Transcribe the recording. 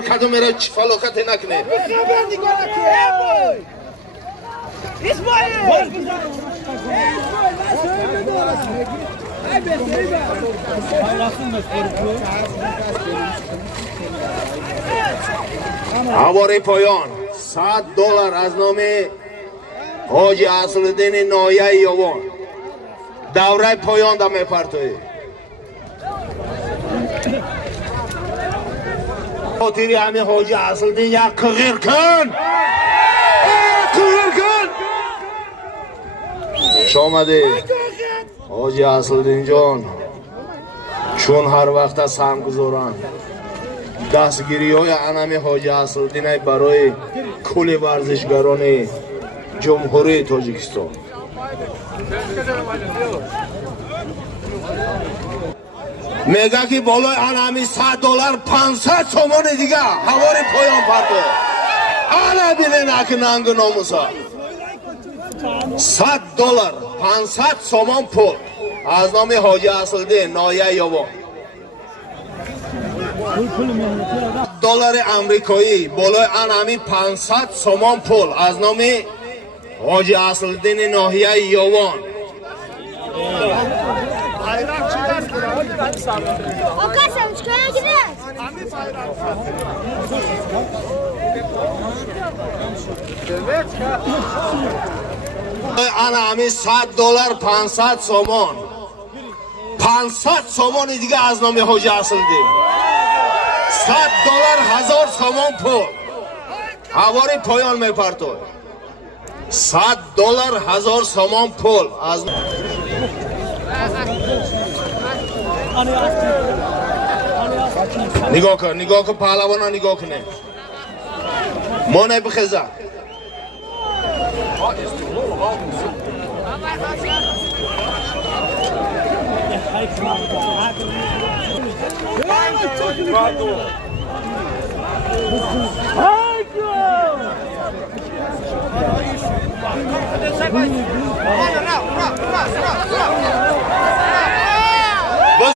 کدوم میره فلاکت نکنه. هواره پایان $100 از نام حاجی اصلالدین نایه یوان دوره پایان دا میپرتوی خاطری همین حاجی اصلالدین یک قغیر کن شامده حاجی اصلالدین جان چون هر وقت سهم گذارن دستگیری های انمی حاجی اصلالدین برای کل ورزشگران جمهوری تاجیکستان میگه که بالای انمی $100 500 تومان دیگه هواری پایان پرتو انا بینه نکه ننگ ناموسا $100 500 تومان پول از نام حاجی اصلالدین نایه یوان دلار امریکایی بالای انمی 500 تومان پول از نام حاجی اصلالدین نایه یوان انمی $100 500 تومان 500 تومان دیگه از نام حاجی اصلالدین $100 1000 تومان پول هواری پایان میپرتوی $100 1000 تومان پول از نگاه کن پهلوانا نگاه کنه ما نبخزه